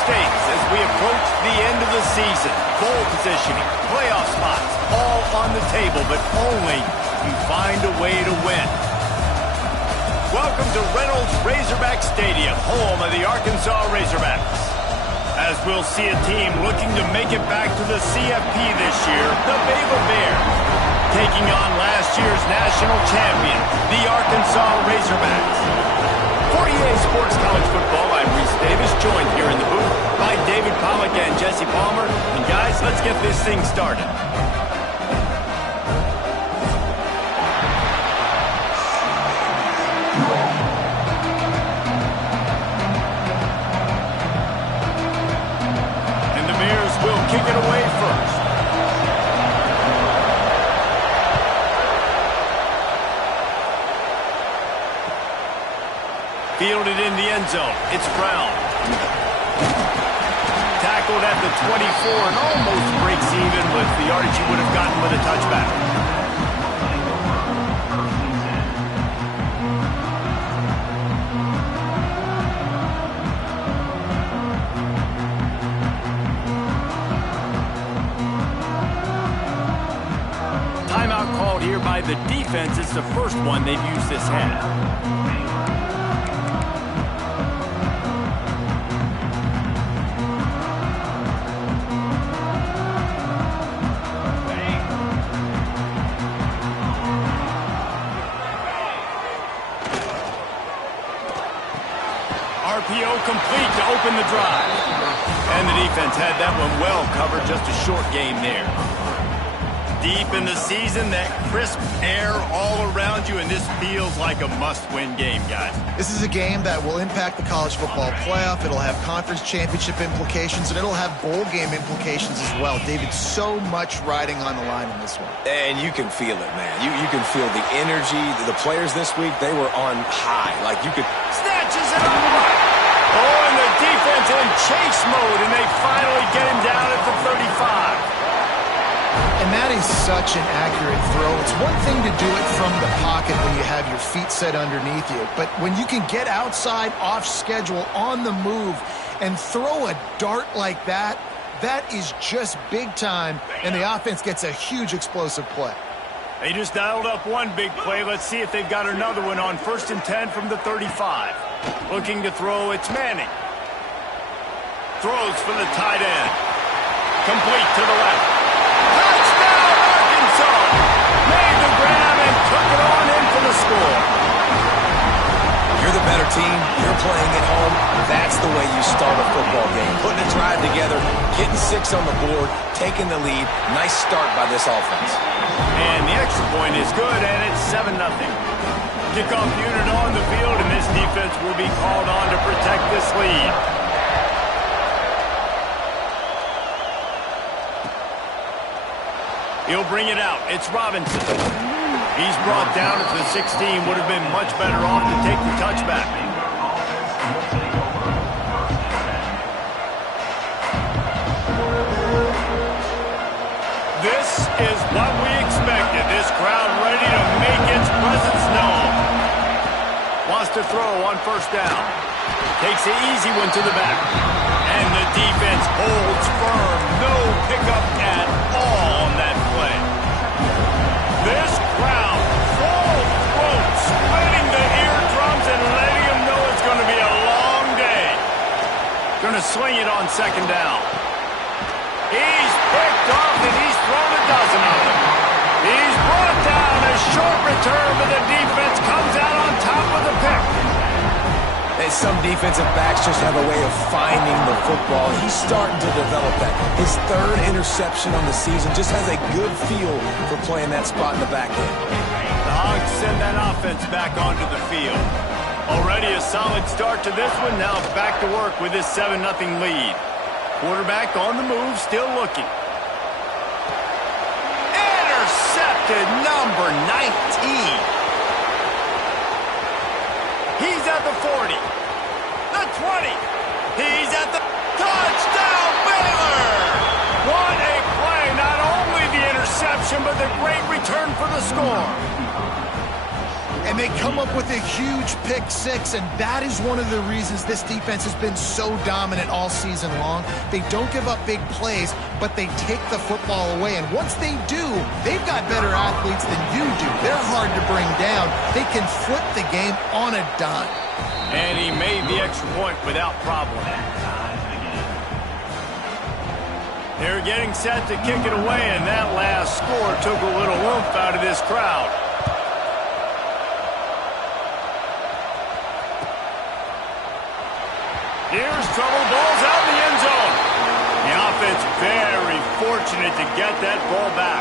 stakes as we approach the end of the season. Bowl positioning, playoff spots, all on the table, but only if you find a way to win. Welcome to Reynolds Razorback Stadium, home of the Arkansas Razorbacks. As we'll see a team looking to make it back to the CFP this year, the Baylor Bears, taking on last year's national champion, the Arkansas Razorbacks. For EA Sports College Football, I'm Reese Davis, joined here in the booth by David Pollack and Jesse Palmer. And guys, let's get this thing started. And the Bears will kick it away first. Fielded in the end zone. It's Brown. Tackled at the 24 and almost breaks even with the yardage he would have gotten with a touchback. Timeout called here by the defense. It's the first one they've used this half. RPO complete to open the drive. And the defense had that one well covered, just a short game there. Deep in the season, that crisp air all around you, and this feels like a must-win game, guys. This is a game that will impact the college football playoff. It'll have conference championship implications, and it'll have bowl game implications as well. David, so much riding on the line in this one. And you can feel it, man. You can feel the energy. The players this week, they were on high. Like you could... Snatches it up. Oh, and the defense in chase mode, and they finally get him down at the 35. And that is such an accurate throw. It's one thing to do it from the pocket when you have your feet set underneath you, but when you can get outside, off schedule, on the move, and throw a dart like that, that is just big time, and the offense gets a huge explosive play. They just dialed up one big play. Let's see if they've got another one on 1st and 10 from the 35. Looking to throw, it's Manning. Throws for the tight end. Complete to the left. Touchdown, Arkansas! Made the grab and took it on in for the score. You're the better team. You're playing at home. That's the way you start a football game. Putting a drive together, getting 6 on the board, taking the lead. Nice start by this offense. And the extra point is good, and it's 7-0. Kickoff unit on the field, and this defense will be called on to protect this lead. He'll bring it out. It's Robinson. He's brought down at the 16. Would have been much better off to take the touchback. This is what we expected. This crowd ready to make its presence known. Wants to throw on 1st down. Takes the easy one to the back. And the defense holds firm. No pickup at all on that play. This crowd, full throat, splitting the eardrums and letting them know it's going to be a long day. Going to sling it on 2nd down. He's picked off and he's thrown a dozen of them. He's brought down a short return, but the defense comes out on top with a pick. And some defensive backs just have a way of finding the football. He's starting to develop that. His 3rd interception on the season just has a good feel for playing that spot in the back end. The Hogs send that offense back onto the field. Already a solid start to this one. Now back to work with this 7-0 lead. Quarterback on the move, still looking. Intercepted, number 19. He's at the 40, the 20. He's at the touchdown, Baylor! What a play! Not only the interception, but the great return for the score. And they come up with a huge pick six, and that is one of the reasons this defense has been so dominant all season long. They don't give up big plays, but they take the football away. And once they do, they've got better athletes than you do. They're hard to bring down. They can flip the game on a dime. And he made the extra point without problem. They're getting set to kick it away, and that last score took a little oomph out of this crowd. Here's trouble. Ball's out in the end zone. The offense very fortunate to get that ball back.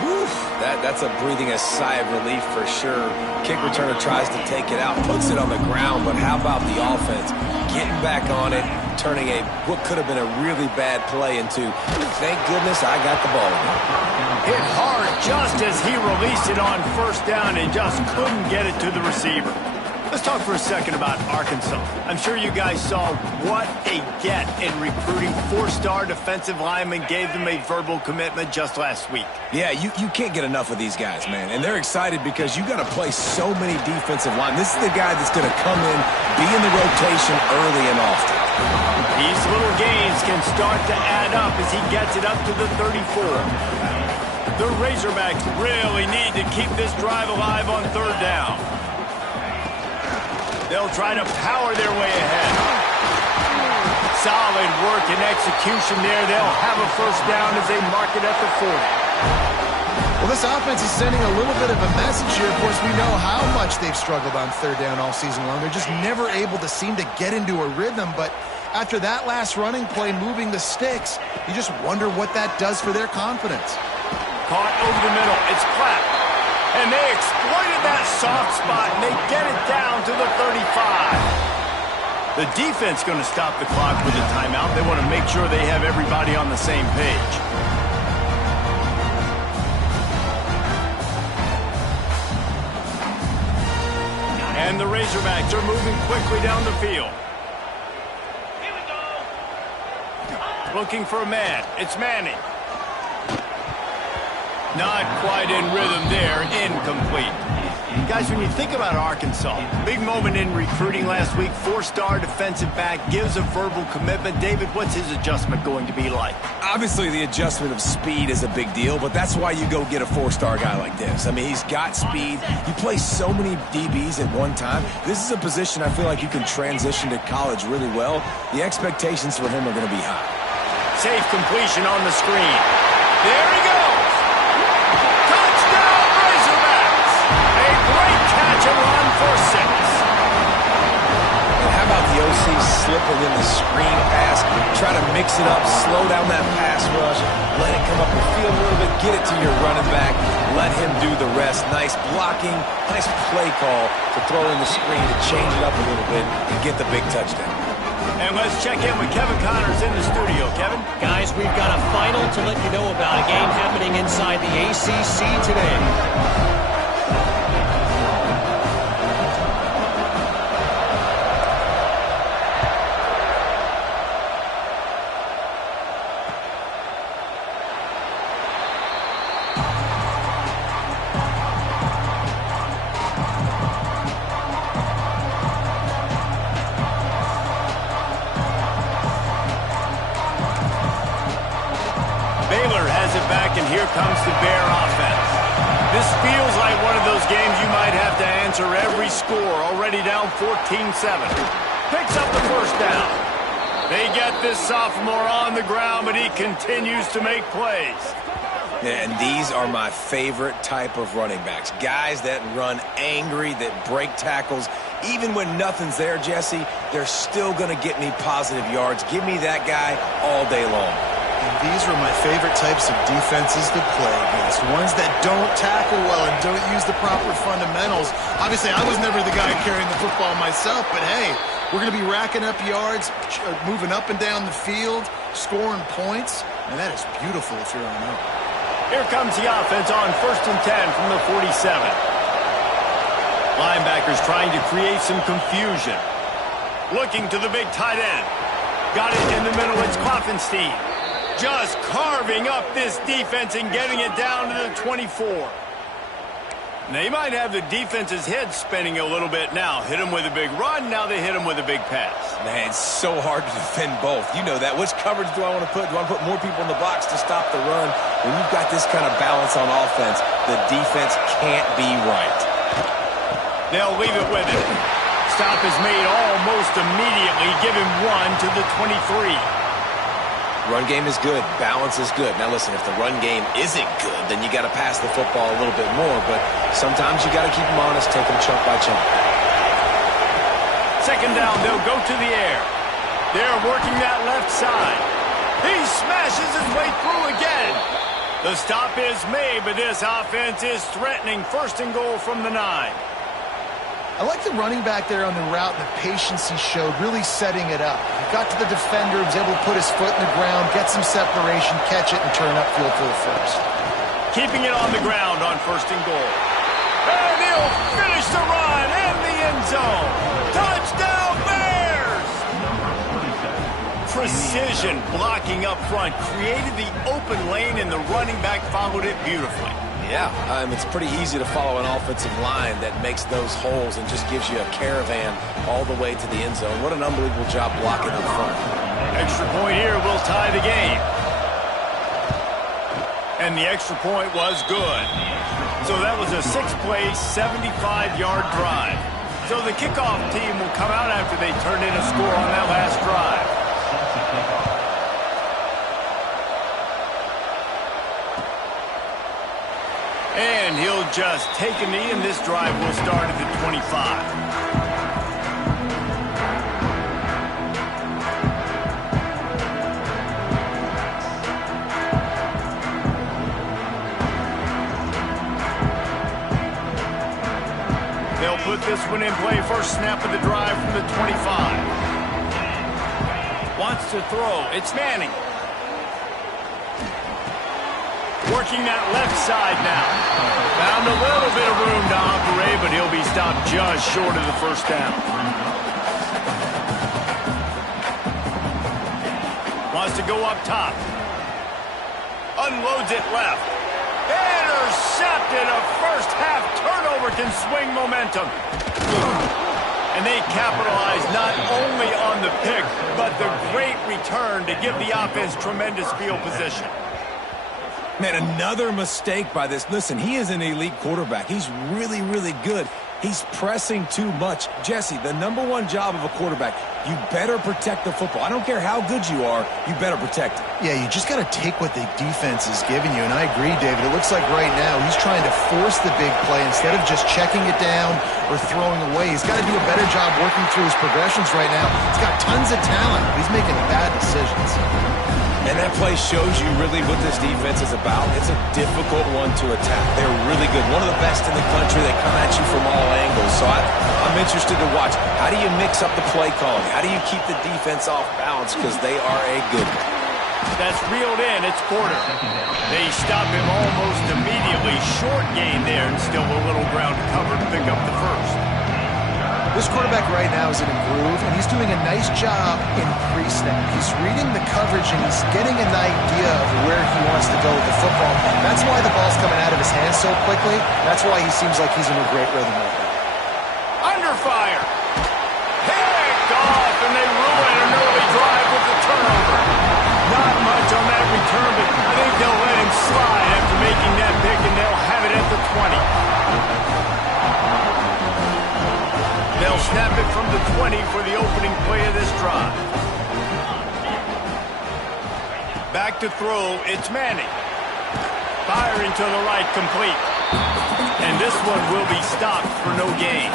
Woof, that's a breathing a sigh of relief for sure. Kick returner tries to take it out, puts it on the ground, but how about the offense getting back on it, turning what could have been a really bad play into, thank goodness I got the ball. Hit hard just as he released it on first down and just couldn't get it to the receiver. Let's talk for a second about Arkansas. I'm sure you guys saw what a get in recruiting. Four-star defensive linemen gave them a verbal commitment just last week. Yeah, you can't get enough of these guys, man. And they're excited because you got to play so many defensive linemen. This is the guy that's going to come in, be in the rotation early and often. These little gains can start to add up as he gets it up to the 34. The Razorbacks really need to keep this drive alive on third down. They'll try to power their way ahead. Solid work and execution there. They'll have a first down as they mark it at the 40. Well, this offense is sending a little bit of a message here. Of course, we know how much they've struggled on third down all season long. They're just never able to seem to get into a rhythm. But after that last running play, moving the sticks, you just wonder what that does for their confidence. Caught over the middle. It's Clapp. And they exploited that soft spot, and they get it down to the 35. The defense going to stop the clock with a timeout. They want to make sure they have everybody on the same page. And the Razorbacks are moving quickly down the field. Looking for a man. It's Manning. Not quite in rhythm there. Incomplete. Guys, when you think about Arkansas, big moment in recruiting last week. Four-star defensive back gives a verbal commitment. David, what's his adjustment going to be like? Obviously, the adjustment of speed is a big deal, but that's why you go get a four-star guy like this. I mean, he's got speed. You play so many DBs at one time. This is a position I feel like you can transition to college really well. The expectations for him are going to be high. Safe completion on the screen. There he goes. Touchdown, Razorbacks. A great catch and run for 6. And how about the OC slipping in the screen pass, try to mix it up, slow down that pass rush, let it come up the field a little bit, get it to your running back, let him do the rest. Nice blocking, nice play call to throw in the screen to change it up a little bit and get the big touchdown. And let's check in with Kevin Connors in the studio. Kevin? Guys, we've got a final to let you know about, a game happening inside the ACC today. And here comes the Bear offense. This feels like one of those games you might have to answer every score. Already down 14-7. Picks up the first down. They get this sophomore on the ground, but he continues to make plays. And these are my favorite type of running backs. Guys that run angry, that break tackles. Even when nothing's there, Jesse, they're still going to get me positive yards. Give me that guy all day long. And these are my favorite types of defenses to play against. Ones that don't tackle well and don't use the proper fundamentals. Obviously, I was never the guy carrying the football myself, but hey, we're going to be racking up yards, moving up and down the field, scoring points, and that is beautiful if you're on up. Here comes the offense on 1st and 10 from the 47. Linebackers trying to create some confusion. Looking to the big tight end. Got it in the middle, it's Klopfenstein. Just carving up this defense and getting it down to the 24. They might have the defense's head spinning a little bit now. Hit him with a big run, now they hit him with a big pass. Man, it's so hard to defend both. You know that. Which coverage do I want to put? Do I want to put more people in the box to stop the run? When you've got this kind of balance on offense, the defense can't be right. They'll leave it with him. Stop is made almost immediately. Give him 1 to the 23. Run game is good. Balance is good. Now listen, if the run game isn't good, then you got to pass the football a little bit more. But sometimes you got to keep them honest, take them chunk by chunk. Second down, they'll go to the air. They're working that left side. He smashes his way through again. The stop is made, but this offense is threatening. First and goal from the 9. I like the running back there on the route and the patience he showed, really setting it up. He got to the defender, was able to put his foot in the ground, get some separation, catch it, and turn upfield for the first. Keeping it on the ground on first and goal. And he'll finish the run in the end zone. Touchdown, Bears! Precision blocking up front created the open lane, and the running back followed it beautifully. Yeah, it's pretty easy to follow an offensive line that makes those holes and just gives you a caravan all the way to the end zone. What an unbelievable job blocking up front. Extra point here will tie the game. And the extra point was good. So that was a 6-play, 75-yard drive. So the kickoff team will come out after they turn in a score on that last drive. And he'll just take a knee, and this drive will start at the 25. They'll put this one in play. First snap of the drive from the 25. Wants to throw. It's Manning. Working that left side now. Found a little bit of room to operate, but he'll be stopped just short of the first down. Wants to go up top. Unloads it left. Intercepted. A first half turnover can swing momentum. And they capitalize not only on the pick, but the great return to give the offense tremendous field position. Man, another mistake by this. Listen, he is an elite quarterback. He's really, really good. He's pressing too much. Jesse, the #1 job of a quarterback, you better protect the football. I don't care how good you are, you better protect it. Yeah, you just got to take what the defense is giving you. And I agree, David. It looks like right now he's trying to force the big play instead of just checking it down or throwing away. He's got to do a better job working through his progressions right now. He's got tons of talent. He's making bad decisions. And that play shows you really what this defense is about. It's a difficult one to attack. They're really good. One of the best in the country. They come at you from all angles. So I'm interested to watch. How do you mix up the play calling? How do you keep the defense off balance? Because they are a good one. That's reeled in. It's Porter. They stop him almost immediately. Short gain there, and still a little ground cover to pick up the first. This quarterback right now is in a groove, and he's doing a nice job in pre-snap. He's reading the coverage, and he's getting an idea of where he wants to go with the football. That's why the ball's coming out of his hands so quickly. That's why he seems like he's in a great rhythm right now. Under fire. Picked off, and they ruin an early drive with the turnover. Not much on that return, but I think they'll let him slide after making that pick, and they'll have it at the 20. They'll snap it from the 20 for the opening play of this drive. Back to throw, it's Manning. Firing to the right, complete. And this one will be stopped for no gain.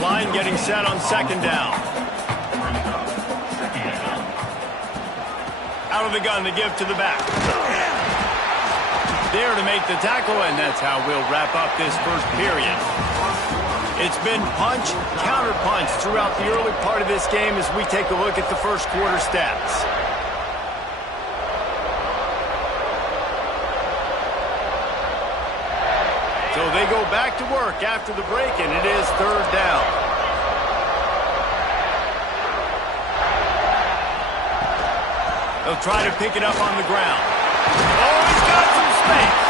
Line getting set on second down. Out of the gun to give to the back. There to make the tackle, and that's how we'll wrap up this first period. It's been punch, counter-punch throughout the early part of this game as we take a look at the first quarter stats. So they go back to work after the break, and it is third down. They'll try to pick it up on the ground. Oh, he's got some space.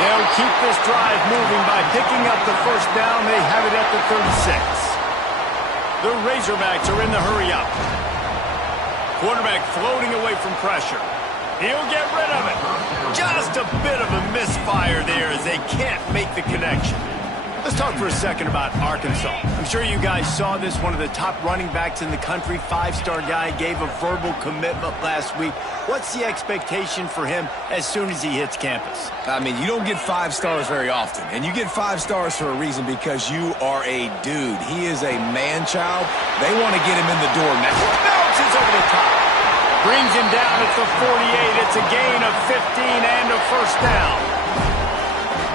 They'll keep this drive moving by picking up the first down. They have it at the 36. The Razorbacks are in the hurry-up. Quarterback floating away from pressure. He'll get rid of it. Just a bit of a misfire there as they can't make the connection. Let's talk for a second about Arkansas. I'm sure you guys saw this. One of the top running backs in the country, five-star guy, gave a verbal commitment last week. What's the expectation for him as soon as he hits campus? I mean, you don't get 5 stars very often. And you get 5 stars for a reason, because you are a dude. He is a man-child. They want to get him in the door now. Bounces over the top. Brings him down at the 48. It's a gain of 15 and a first down.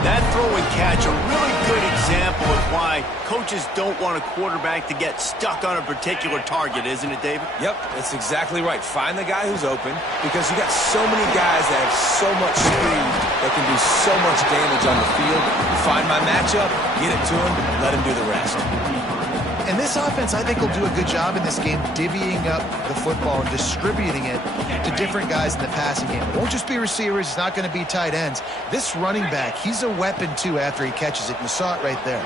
That throw and catch, a really good example of why coaches don't want a quarterback to get stuck on a particular target, isn't it, David? Yep, that's exactly right. Find the guy who's open, because you got so many guys that have so much speed that can do so much damage on the field. Find my matchup, get it to him, let him do the rest. And this offense, I think, will do a good job in this game divvying up the football and distributing it to different guys in the passing game. It won't just be receivers. It's not going to be tight ends. This running back, he's a weapon, too, after he catches it. You saw it right there.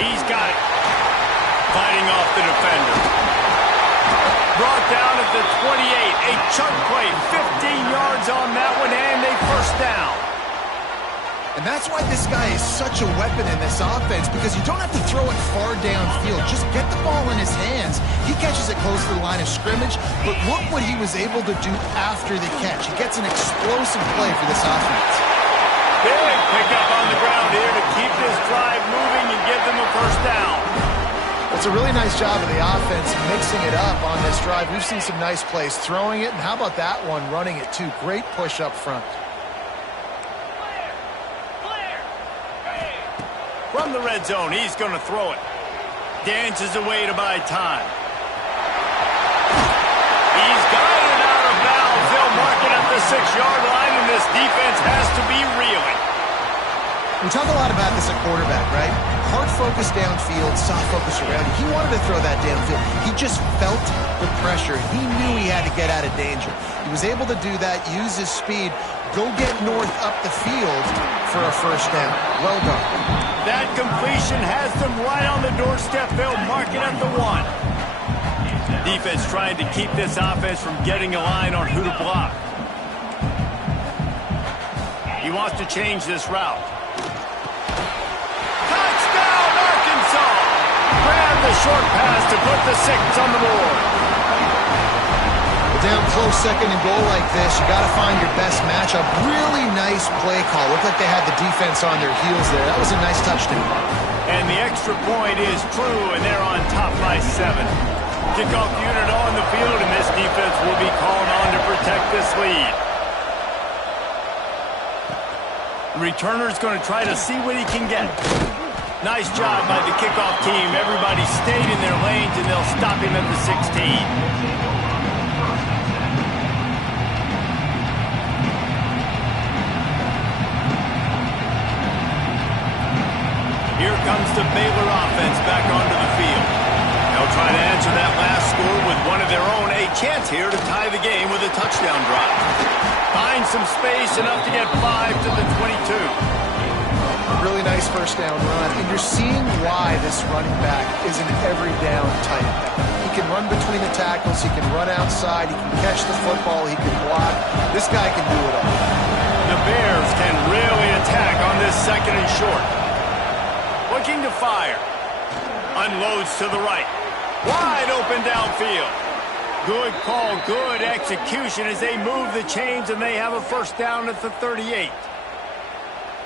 He's got it. Fighting off the defender. Brought down at the 28. A chunk play. 15 yards on that one, and a first down. And that's why this guy is such a weapon in this offense, because you don't have to throw it far downfield. Just get the ball in his hands. He catches it close to the line of scrimmage, but look what he was able to do after the catch. He gets an explosive play for this offense. Big pickup on the ground here to keep this drive moving and give them a first down. It's a really nice job of the offense mixing it up on this drive. We've seen some nice plays throwing it, and how about that one running it too? Great push up front. From the red zone, he's going to throw it. Dances away to buy time. He's got it out of bounds. They'll mark it at the 6-yard line, and this defense has to be reeling. We talk a lot about this at quarterback, right? Hard focus downfield, soft focus around. He wanted to throw that downfield. He just felt the pressure. He knew he had to get out of danger. He was able to do that, use his speed, go get north up the field for a first down. Well done. That completion has them right on the doorstep. They'll mark it at the 1. Defense trying to keep this offense from getting a line on who to block. He wants to change this route. Touchdown, Arkansas! Grab the short pass to put the 6 on the board. Down close, second and goal like this, you got to find your best matchup. Really nice play call. Looked like they had the defense on their heels there. That was a nice touchdown. And the extra point is true, and they're on top by 7. Kickoff unit on the field, and this defense will be called on to protect this lead. Returner's going to try to see what he can get. Nice job by the kickoff team. Everybody stayed in their lanes, and they'll stop him at the 16. Here comes the Baylor offense back onto the field. They'll try to answer that last score with one of their own. A chance here to tie the game with a touchdown drive. Find some space, enough to get 5 to the 22. Really nice first down run. And you're seeing why this running back is an every down type back. He can run between the tackles. He can run outside. He can catch the football. He can block. This guy can do it all. The Bears can really attack on this second and short. Looking to fire. Unloads to the right. Wide open downfield. Good call, good execution as they move the chains, and they have a first down at the 38.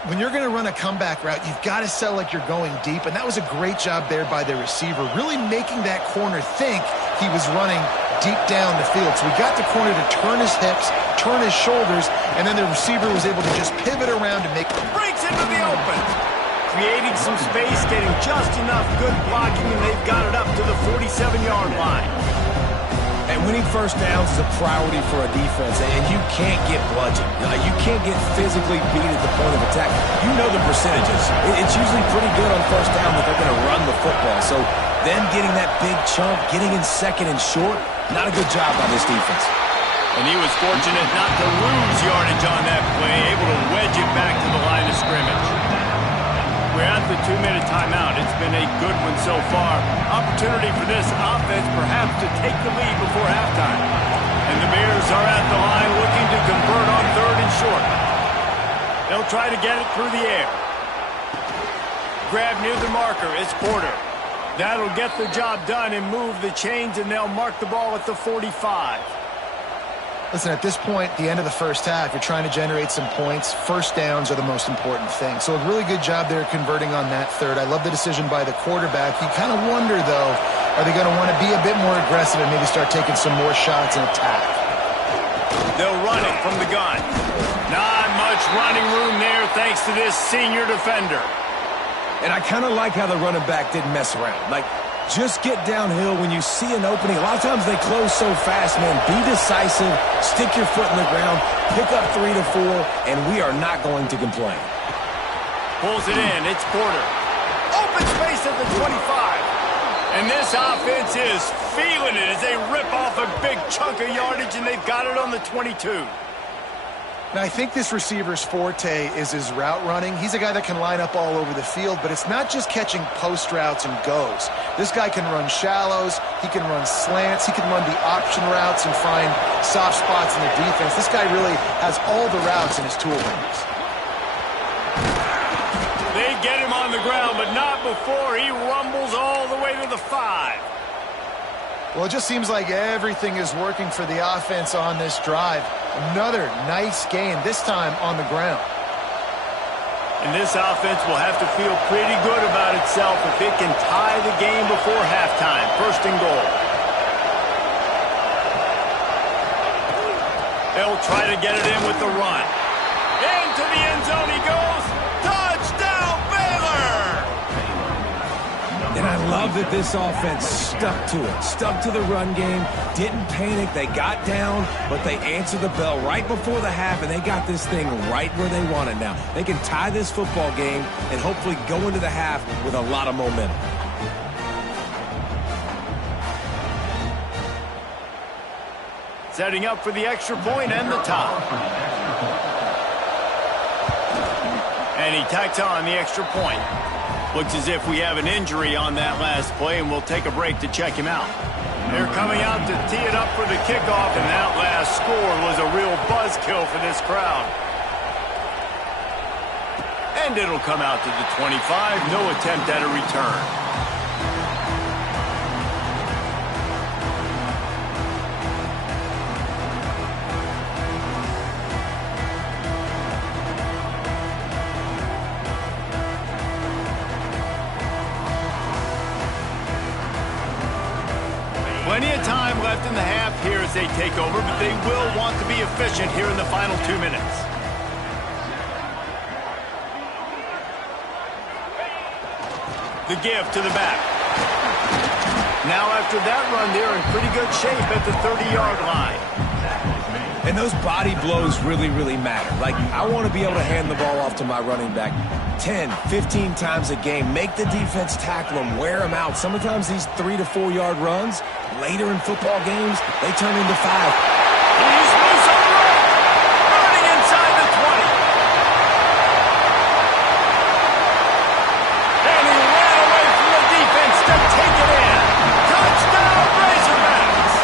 When you're going to run a comeback route, you've got to sell like you're going deep, and that was a great job there by the receiver, really making that corner think he was running deep down the field. So we got the corner to turn his hips, turn his shoulders, and then the receiver was able to just pivot around and make... Breaks into the open. Creating some space, getting just enough good blocking, and they've got it up to the 47-yard line. And winning first downs is a priority for a defense, and you can't get bludgeoned. You can't get physically beat at the point of attack. You know the percentages. It's usually pretty good on first down that they're going to run the football. So them getting that big chunk, getting in second and short, not a good job by this defense. And he was fortunate not to lose yardage on that play, able to wedge it back to the line of scrimmage. We're at the 2-minute timeout. It's been a good one so far. Opportunity for this offense perhaps to take the lead before halftime. And the Bears are at the line looking to convert on 3rd and short. They'll try to get it through the air. Grab near the marker. It's Porter. That'll get the job done and move the chains, and they'll mark the ball at the 45. Listen, at this point, the end of the first half, you're trying to generate some points. First downs are the most important thing. So a really good job there converting on that 3rd. I love the decision by the quarterback. You kind of wonder, though, are they going to want to be a bit more aggressive and maybe start taking some more shots and attack? They'll run it from the gun. Not much running room there thanks to this senior defender. And I kind of like how the running back didn't mess around. Like, just get downhill when you see an opening. A lot of times they close so fast, man. Be decisive, stick your foot in the ground, pick up 3 to 4, and we are not going to complain. Pulls it in. It's Porter. Open space at the 25. And this offense is feeling it as they rip off a big chunk of yardage, and they've got it on the 22. Now, I think this receiver's forte is his route running. He's a guy that can line up all over the field, but it's not just catching post routes and goes. This guy can run shallows, he can run slants, he can run the option routes and find soft spots in the defense. This guy really has all the routes in his tool rings. They get him on the ground, but not before he rumbles all the way to the 5. Well, it just seems like everything is working for the offense on this drive. Another nice gain, this time on the ground. And this offense will have to feel pretty good about itself if it can tie the game before halftime. 1st and goal. They'll try to get it in with the run. Into the end zone he goes. Touchdown, Baylor! And I love that this offense stuck to it, stuck to the run game, didn't panic. They got down, but they answered the bell right before the half, and they got this thing right where they want it now. They can tie this football game and hopefully go into the half with a lot of momentum. Setting up for the extra point and the top. And he tacks on the extra point. Looks as if we have an injury on that last play, and we'll take a break to check him out. They're coming out to tee it up for the kickoff, and that last score was a real buzzkill for this crowd. And it'll come out to the 25. No attempt at a return. Plenty of time left in the half here as they take over, but they will want to be efficient here in the final 2 minutes. The give to the back. Now after that run, they're in pretty good shape at the 30-yard line. And those body blows really, really matter. Like, I want to be able to hand the ball off to my running back 10, 15 times a game. Make the defense tackle them, wear them out. Sometimes these 3 to 4 yard runs, later in football games, they turn into 5. He's loose on the road. Running inside the 20. And he ran away from the defense to take it in. Touchdown, Razorbacks.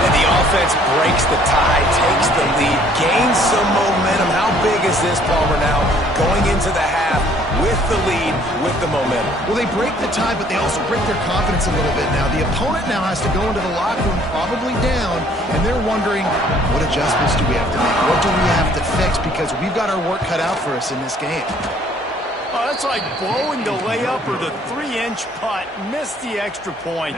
And the offense breaks the tie, takes the lead, gains some momentum. How big is this, Palmer, now? Going into the half with the lead, with the momentum. Well, they break the tie, but they also break their confidence a little bit now. The opponent now has to go into the locker room, probably down, and they're wondering, what adjustments do we have to make? What do we have to fix? Because we've got our work cut out for us in this game. Oh, that's like blowing the layup or the 3-inch putt. Missed the extra point.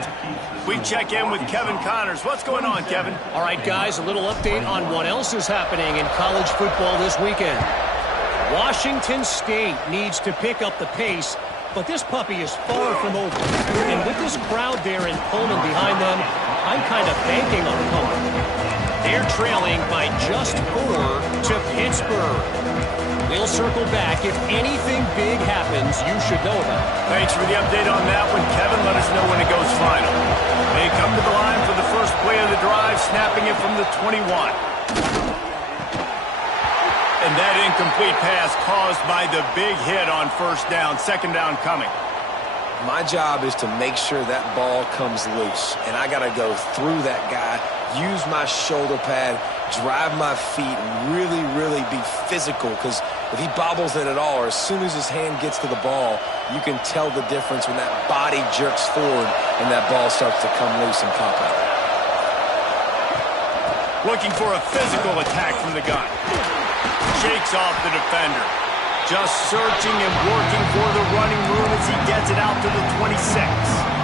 We check in with Kevin Connors. What's going on, Kevin? All right, guys, a little update on what else is happening in college football this weekend. Washington State needs to pick up the pace, but this puppy is far from over. And with this crowd there in Pullman behind them, I'm kind of banking on a punt. They're trailing by just 4 to Pittsburgh. We'll circle back. If anything big happens, you should know about it. Thanks for the update on that one, Kevin. Let us know when it goes final. They come to the line for the first play of the drive, snapping it from the 21. And that incomplete pass caused by the big hit on first down. Second down coming. My job is to make sure that ball comes loose, and I got to go through that guy, use my shoulder pad, drive my feet, and really, really be physical, because if he bobbles it at all, or as soon as his hand gets to the ball, you can tell the difference when that body jerks forward and that ball starts to come loose and pop out. Looking for a physical attack from the gun. Shakes off the defender. Just searching and working for the running room as he gets it out to the 26.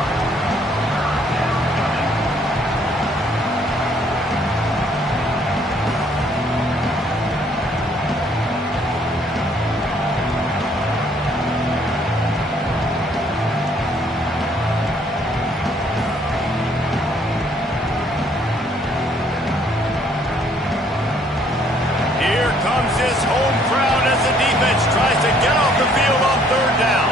Here comes this home crowd as the defense tries to get off the field on third down.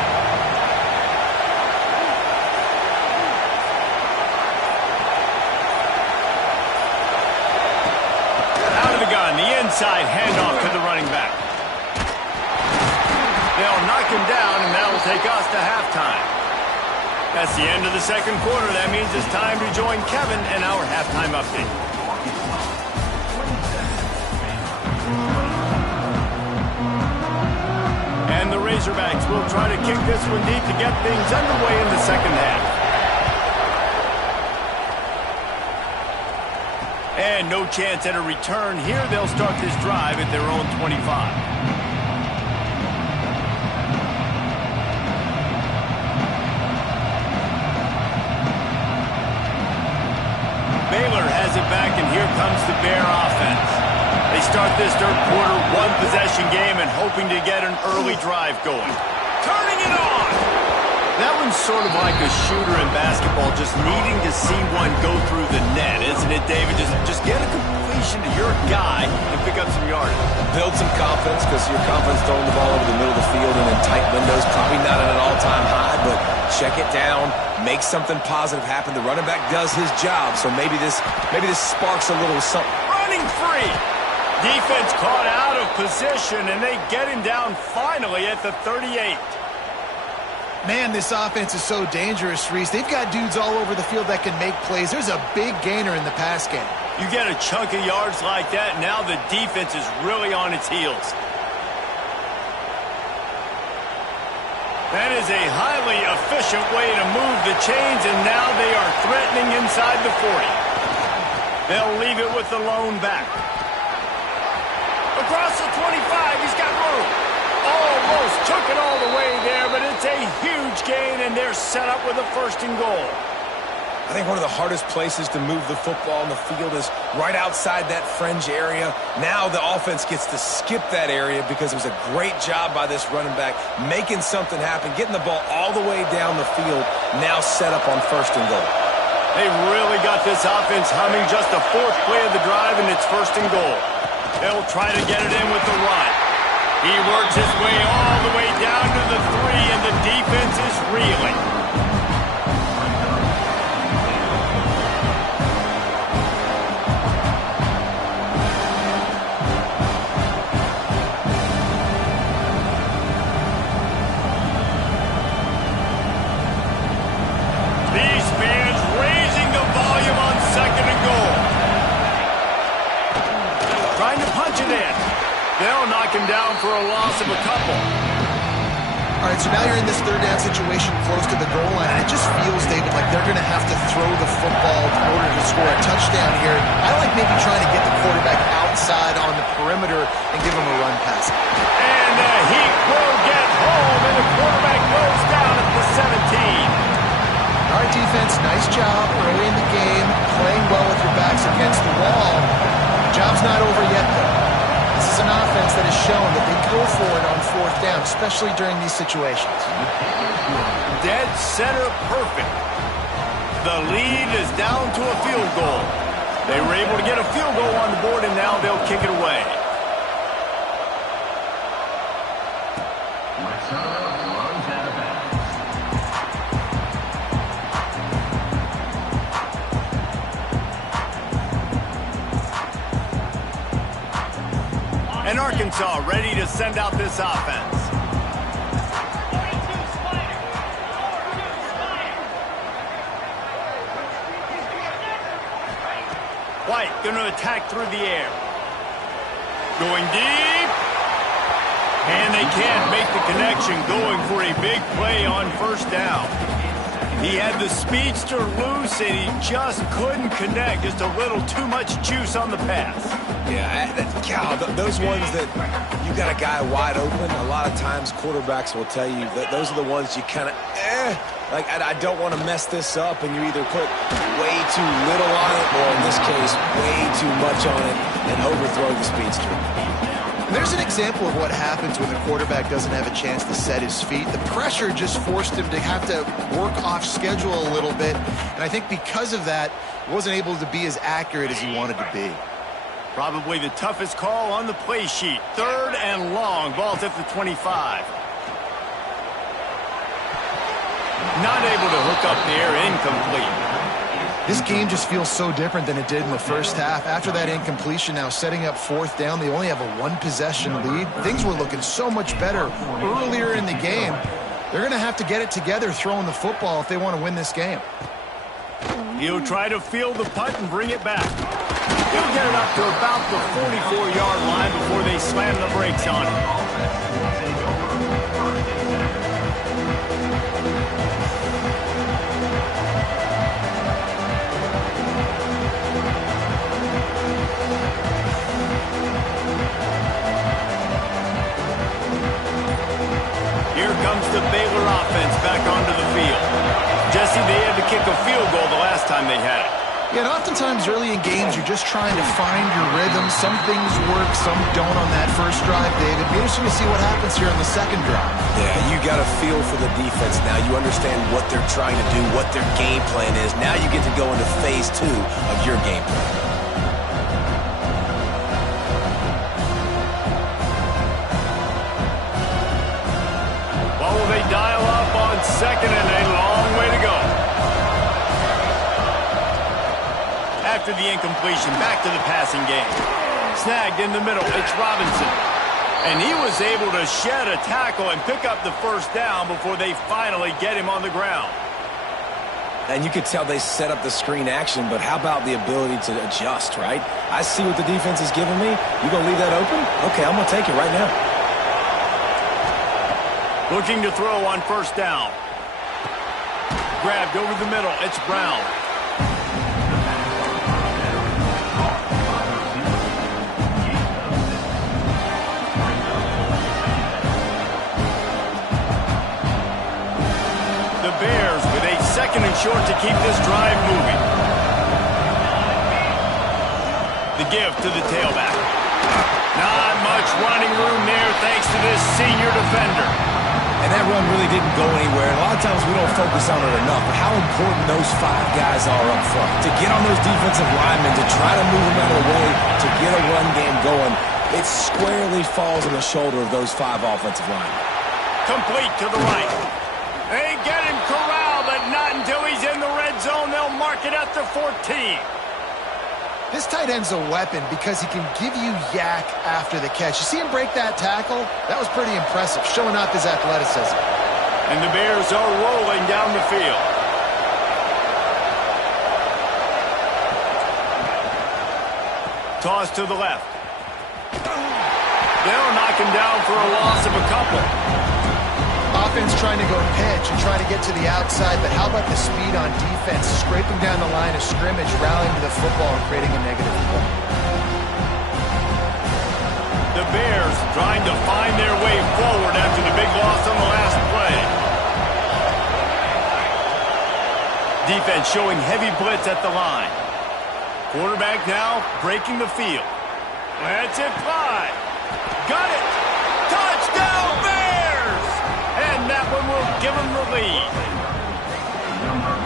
Out of the gun, the inside handoff to the running back. They'll knock him down, and that'll take us to halftime. That's the end of the second quarter. That means it's time to join Kevin and our halftime update. And the Razorbacks will try to kick this one deep to get things underway in the second half. And no chance at a return here. They'll start this drive at their own 25. Baylor has it back, and here comes the Bear offense. They start this third quarter one-possession game and hoping to get an early drive going. Turning it on! That one's sort of like a shooter in basketball, just needing to see one go through the net, isn't it, David? Just get a completion to your guy and pick up some yardage. Build some confidence, because your confidence throwing the ball over the middle of the field and in tight windows, probably not at an all-time high, but check it down, make something positive happen. The running back does his job, so maybe this sparks a little something. Running free! Defense caught out of position, and they get him down finally at the 38. Man, this offense is so dangerous, Reese. They've got dudes all over the field that can make plays. There's a big gainer in the pass game. You get a chunk of yards like that, now the defense is really on its heels. That is a highly efficient way to move the chains, and now they are threatening inside the 40. They'll leave it with the lone back. Across the 25, he's got room. Almost took it all the way there, but it's a huge gain, and they're set up with a first and goal. I think one of the hardest places to move the football on the field is right outside that fringe area. Now the offense gets to skip that area because it was a great job by this running back, making something happen, getting the ball all the way down the field, now set up on first and goal. They really got this offense humming. Just the fourth play of the drive, and it's first and goal. They'll try to get it in with the run. He works his way all the way down to the 3, and the defense is reeling. These fans raising the volume on second and goal. Trying to punch it in. They'll knock him down for a loss of a couple. All right, so now you're in this third down situation close to the goal line, and it just feels, David, like they're going to have to throw the football in order to score a touchdown here. I like maybe trying to get the quarterback outside on the perimeter and give him a run pass. And the Heat will get home, and the quarterback goes down at the 17. All right, defense, nice job early in the game, playing well with your backs against the wall. Job's not over yet, though. This is an offense that has shown that they go for it on fourth down, especially during these situations. Dead center perfect. The lead is down to a field goal. They were able to get a field goal on the board, and now they'll kick it away. And Arkansas ready to send out this offense. White going to attack through the air. Going deep. And they can't make the connection, going for a big play on first down. He had the speedster loose, and he just couldn't connect. Just a little too much juice on the pass. Yeah, those ones that you got a guy wide open, a lot of times quarterbacks will tell you that those are the ones you kind of, like, I don't want to mess this up, and you either put way too little on it, or in this case, way too much on it, and overthrow the speedster. There's an example of what happens when the quarterback doesn't have a chance to set his feet. The pressure just forced him to have to work off schedule a little bit, and I think because of that, he wasn't able to be as accurate as he wanted to be. Probably the toughest call on the play sheet. 3rd and long. Ball's at the 25. Not able to hook up there. Incomplete. This game just feels so different than it did in the first half. After that incompletion, now setting up 4th down, they only have a 1-possession lead. Things were looking so much better earlier in the game. They're going to have to get it together throwing the football if they want to win this game. He'll try to field the punt and bring it back. He'll get it up to about the 44-yard line before they slam the brakes on it. Here comes the Baylor offense back onto the field. Jesse, they had to kick a field goal the last time they had it. Yeah, and oftentimes early in games, you're just trying to find your rhythm. Some things work, some don't on that first drive, David. Be interesting to see what happens here on the second drive. Yeah, you got a feel for the defense now. You understand what they're trying to do, what their game plan is. Now you get to go into phase 2 of your game plan. What will they dial up on second and a long way to go? After the incompletion, back to the passing game. Snagged in the middle, it's Robinson. And he was able to shed a tackle and pick up the first down before they finally get him on the ground. And you could tell they set up the screen action, but how about the ability to adjust, right? I see what the defense is giving me. You gonna leave that open? Okay, I'm gonna take it right now. Looking to throw on first down. Grabbed over the middle, it's Brown. The Bears with a 2nd and short to keep this drive moving. The give to the tailback. Not much running room there thanks to this senior defender. And that run really didn't go anywhere. And a lot of times we don't focus on it enough, but how important those 5 guys are up front. To get on those defensive linemen, to try to move them out of the way, to get a run game going, it squarely falls on the shoulder of those 5 offensive linemen. Complete to the right. They get him corralled, but not until he's in the red zone. They'll mark it at the 14. This tight end's a weapon because he can give you yak after the catch. You see him break that tackle? That was pretty impressive, showing off his athleticism. And the Bears are rolling down the field. Toss to the left. They'll knock him down for a loss of a couple. Offense trying to go pitch and trying to get to the outside, but how about the speed on defense, scraping down the line of scrimmage, rallying to the football, and creating a negative play. The Bears trying to find their way forward after the big loss on the last play. Defense showing heavy blitz at the line. Quarterback now breaking the field. Lets it fly. Got it. Touchdown Bears! And that one will give them the lead.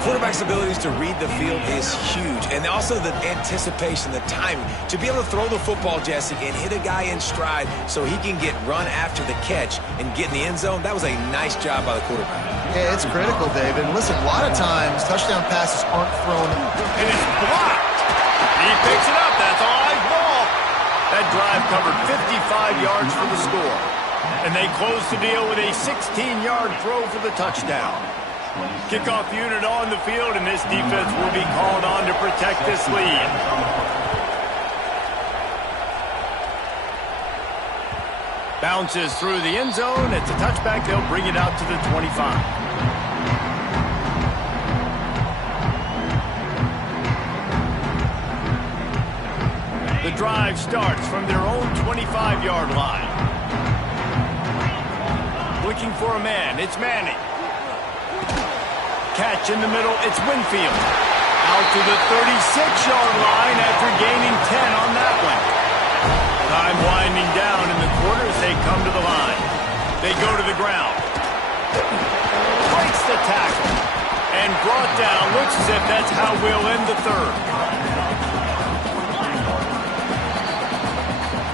Quarterback's abilities to read the field is huge. And also the anticipation, the timing. To be able to throw the football, Jesse, and hit a guy in stride so he can get run after the catch and get in the end zone, that was a nice job by the quarterback. Yeah, it's critical, David. And listen, a lot of times touchdown passes aren't thrown. And it's blocked. He picks it up. That's a live ball. That drive covered 55 yards for the score. And they close the deal with a 16-yard throw for the touchdown. Kickoff unit on the field, and this defense will be called on to protect this lead. Bounces through the end zone. It's a touchback. They'll bring it out to the 25. The drive starts from their own 25-yard line. Looking for a man. It's Manning. Catch in the middle. It's Winfield. Out to the 36-yard line after gaining 10 on that one. Time winding down in the quarter as they come to the line. They go to the ground. Breaks the tackle. And brought down. Looks as if that's how we'll end the third.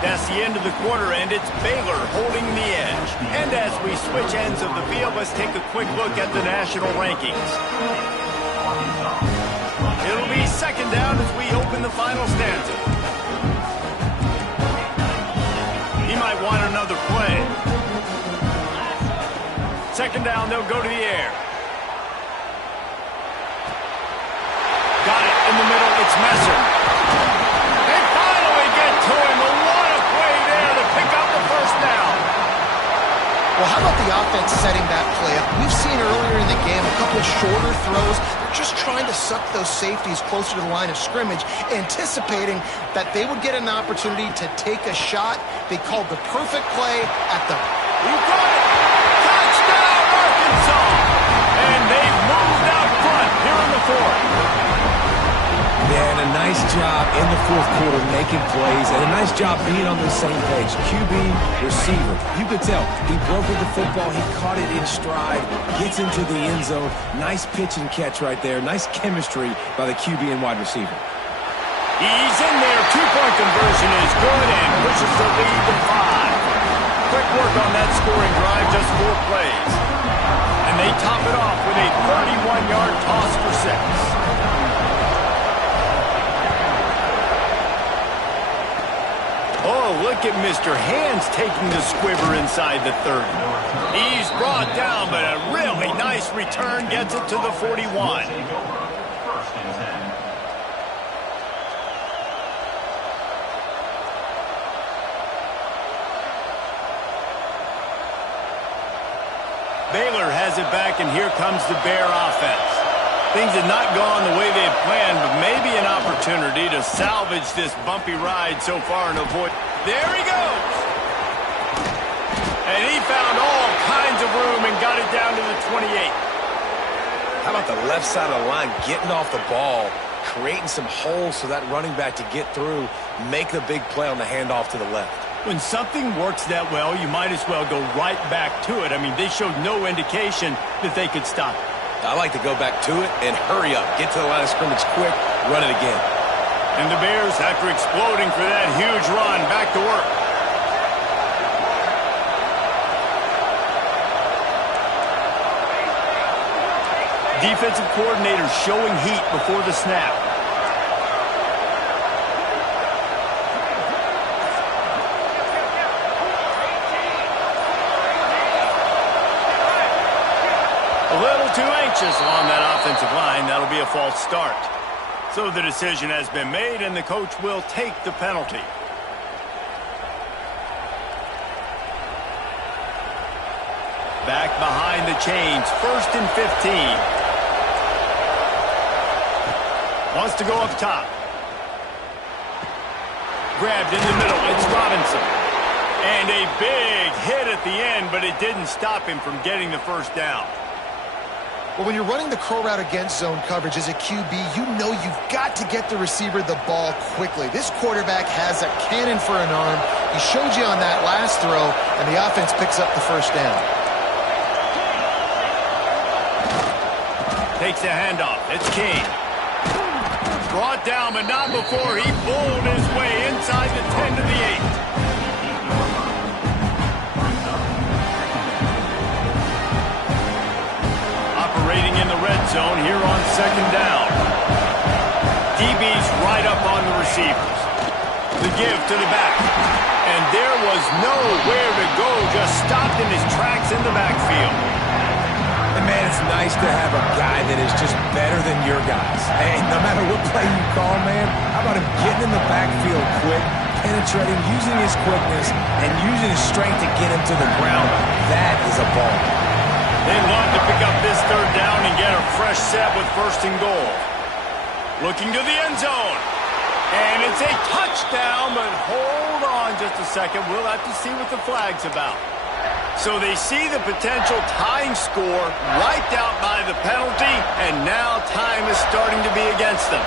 That's the end of the quarter, and it's Baylor holding the edge. And as we switch ends of the field, let's take a quick look at the national rankings. It'll be second down as we open the final stanza. He might want another play. Second down, they'll go to the air. Got it in the middle, it's Messer. They finally get to him. Well, how about the offense setting that play up? We've seen earlier in the game a couple shorter throws. They're just trying to suck those safeties closer to the line of scrimmage, anticipating that they would get an opportunity to take a shot. They called the perfect play at the... You got it! Touchdown, Arkansas! And they've moved out front here in the fourth. Man, a nice job in the fourth quarter making plays, and a nice job being on the same page. QB, receiver. You could tell he broke with the football. He caught it in stride, gets into the end zone. Nice pitch and catch right there. Nice chemistry by the QB and wide receiver. He's in there. Two-point conversion is good and pushes the lead to 5. Quick work on that scoring drive, just 4 plays. And they top it off with a 31-yard toss for 6. Oh, look at Mr. Hands taking the squiver inside the 30. He's brought down, but a really nice return gets it to the 41. Baylor has it back, and here comes the Bear offense. Things had not gone the way they had planned, but maybe an opportunity to salvage this bumpy ride so far and avoid... There he goes! And he found all kinds of room and got it down to the 28. How about the left side of the line getting off the ball, creating some holes for that running back to get through, make the big play on the handoff to the left. When something works that well, you might as well go right back to it. I mean, they showed no indication that they could stop it. I like to go back to it and hurry up. Get to the line of scrimmage quick, run it again. And the Bears, after exploding for that huge run, back to work. Defensive coordinator showing heat before the snap. A little too anxious along that offensive line. That'll be a false start. So the decision has been made, and the coach will take the penalty. Back behind the chains, 1st and 15. Wants to go up top. Grabbed in the middle, it's Robinson. And a big hit at the end, but it didn't stop him from getting the first down. Well, when you're running the crow route against zone coverage as a QB, you know you've got to get the receiver the ball quickly. This quarterback has a cannon for an arm. He showed you on that last throw, and the offense picks up the first down. Takes a handoff. It's King. Brought down, but not before he bowled his way inside the 10 to the 8. Operating in the red zone here on second down. DB's right up on the receivers. The give to the back. And there was nowhere to go, just stopped in his tracks in the backfield. And man, it's nice to have a guy that is just better than your guys. Hey, no matter what play you call, man, how about him getting in the backfield quick, penetrating, using his quickness, and using his strength to get him to the ground. That is a ball. They want to pick up this third down and get a fresh set with first and goal. Looking to the end zone. And it's a touchdown, but hold on just a second. We'll have to see what the flag's about. So they see the potential tying score wiped out by the penalty, and now time is starting to be against them.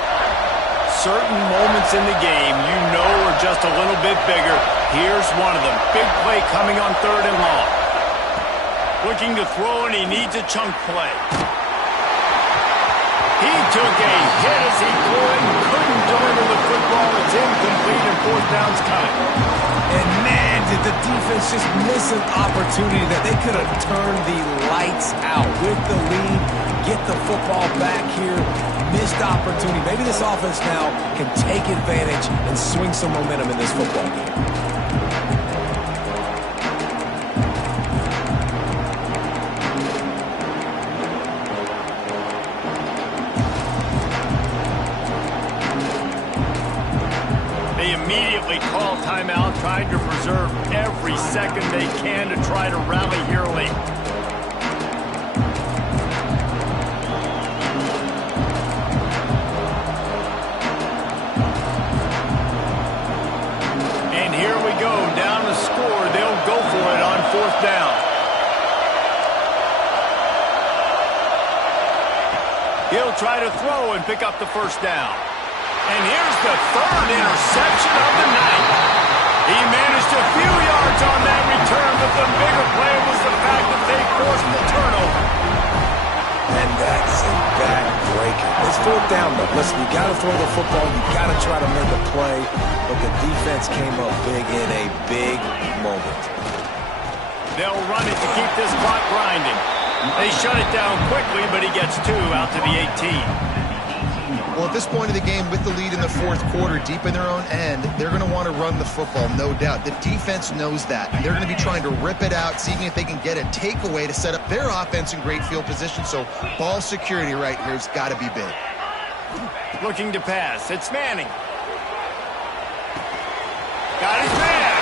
Certain moments in the game you know are just a little bit bigger. Here's one of them. Big play coming on third and long. Looking to throw, and he needs a chunk play. He took a hit as he threw it and couldn't deliver the football. It's incomplete and fourth down's coming. And man, did the defense just miss an opportunity that they could have turned the lights out with the lead, get the football back here. Missed opportunity. Maybe this offense now can take advantage and swing some momentum in this football game. They immediately call timeout, trying to preserve every second they can to try to rally here late. And here we go, down the score. They'll go for it on fourth down. He'll try to throw and pick up the first down. And here's the third interception of the night. He managed a few yards on that return, but the bigger play was the fact that they forced the turnover. And that's a back-breaker. It's fourth down, though. Listen, you got to throw the football. You got to try to make a play. But the defense came up big in a big moment. They'll run it to keep this clock grinding. They shut it down quickly, but he gets two out to the 18. Well, at this point of the game, with the lead in the fourth quarter, deep in their own end, they're going to want to run the football, no doubt. The defense knows that. They're going to be trying to rip it out, seeing if they can get a takeaway to set up their offense in great field position. So ball security right here has got to be big. Looking to pass. It's Manning. Got his man.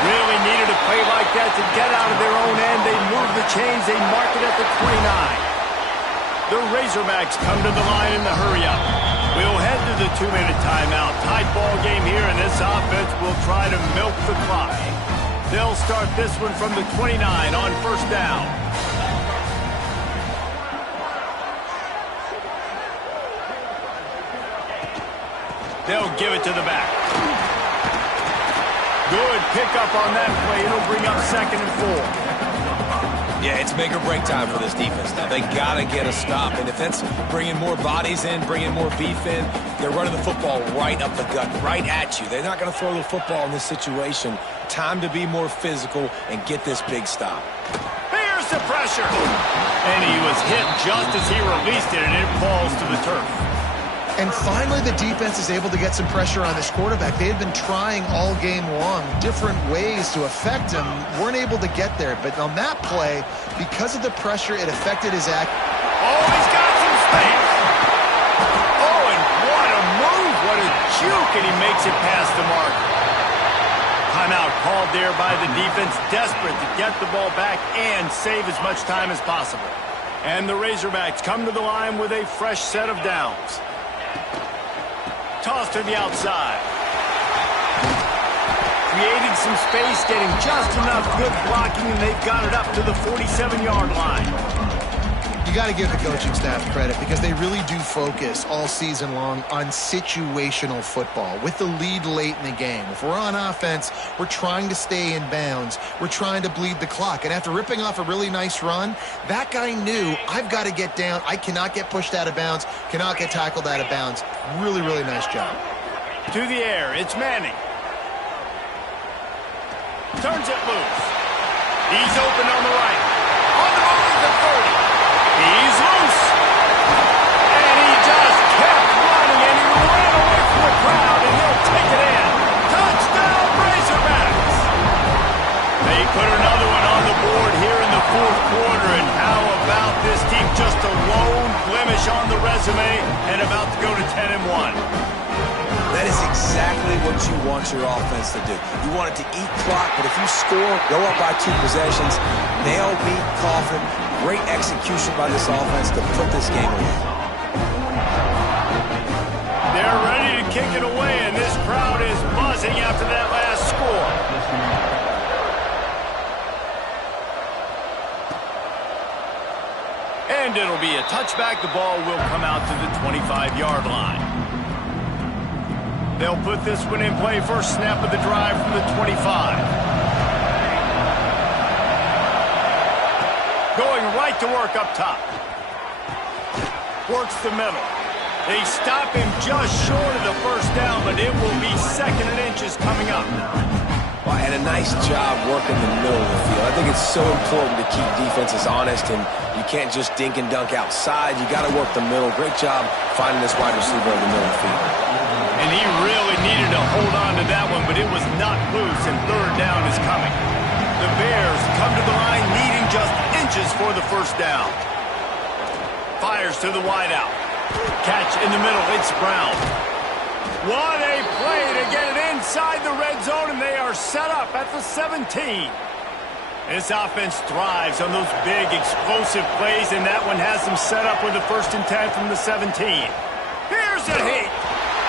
Really needed a play like that to get out of their own end. They move the chains. They mark it at the 29. The Razorbacks come to the line in the hurry-up. We'll head to the 2-minute timeout. Tight ball game here, and this offense will try to milk the clock. They'll start this one from the 29 on first down. They'll give it to the back. Good pickup on that play. It'll bring up second and 4. Yeah, it's make or break time for this defense now. They got to get a stop. And if that's bringing more bodies in, bringing more beef in, they're running the football right up the gut, right at you. They're not going to throw the football in this situation. Time to be more physical and get this big stop. Here's the pressure. And he was hit just as he released it, and it falls to the turf. And finally, the defense is able to get some pressure on this quarterback. They had been trying all game long different ways to affect him, weren't able to get there. But on that play, because of the pressure, it affected his act. Oh, he's got some space. Oh, and what a move. What a juke, and he makes it past the mark. Timeout called there by the defense, desperate to get the ball back and save as much time as possible. And the Razorbacks come to the line with a fresh set of downs. Toss to the outside. Creating some space, getting just enough good blocking, and they've got it up to the 47-yard line. You got to give the coaching staff credit because they really do focus all season long on situational football with the lead late in the game. If we're on offense, we're trying to stay in bounds. We're trying to bleed the clock. And after ripping off a really nice run, that guy knew, I've got to get down. I cannot get pushed out of bounds, cannot get tackled out of bounds. Really, really nice job. To the air, it's Manning. Turns it loose. He's open on the right. On the move to the 30. He's loose. And he just kept running, and he ran away from the crowd, and he'll take it in. exactly what you want your offense to do. You want it to eat clock, but if you score, go up by 2 possessions, nail, beat, coffin. Great execution by this offense to put this game away. They're ready to kick it away, and this crowd is buzzing after that last score. And it'll be a touchback. The ball will come out to the 25-yard line. They'll put this one in play. First snap of the drive from the 25. Going right to work up top. Works the middle. They stop him just short of the first down, but it will be 2nd and inches coming up. Well, and a nice job working the middle of the field. I think it's so important to keep defenses honest, and you can't just dink and dunk outside. You got to work the middle. Great job finding this wide receiver over the middle of the field. And he really needed to hold on to that one, but it was not loose, and 3rd down is coming. The Bears come to the line needing just inches for the first down. Fires to the wideout. Catch in the middle. It's Brown. What a play to get it inside the red zone, and they are set up at the 17. This offense thrives on those big, explosive plays, and that one has them set up with a 1st and 10 from the 17. Here's a hit.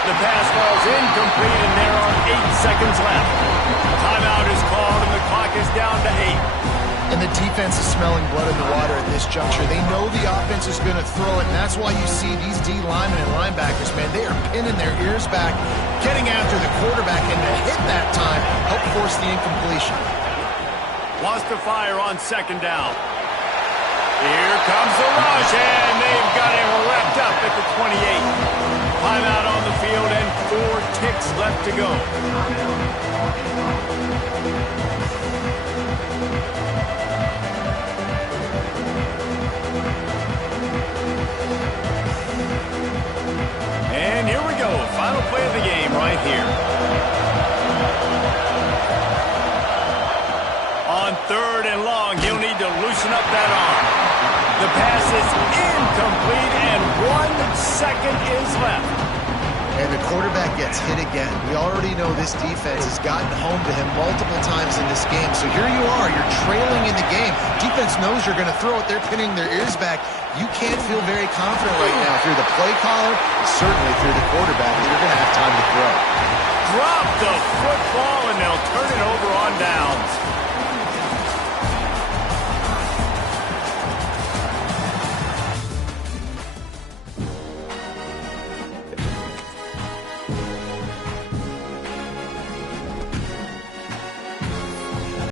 The pass falls incomplete, and there are 8 seconds left. Timeout is called, and the clock is down to 8. And the defense is smelling blood in the water at this juncture. They know the offense is going to throw it, and that's why you see these D linemen and linebackers, man, they are pinning their ears back, getting after the quarterback, and to hit that time, help force the incompletion. Wants to fire on 2nd down. Here comes the rush, and they've got him wrapped up at the 28. Timeout on the field, and 4 ticks left to go. And here we go. Final play of the game right here. On 3rd and long, he'll need to loosen up that arm. The pass is incomplete, and 1 second is left. And the quarterback gets hit again. We already know this defense has gotten home to him multiple times in this game. So here you are. You're trailing in the game. Defense knows you're going to throw it. They're pinning their ears back. You can't feel very confident right now through the play caller and certainly through the quarterback that you're going to have time to throw. Drop the football, and they'll turn it over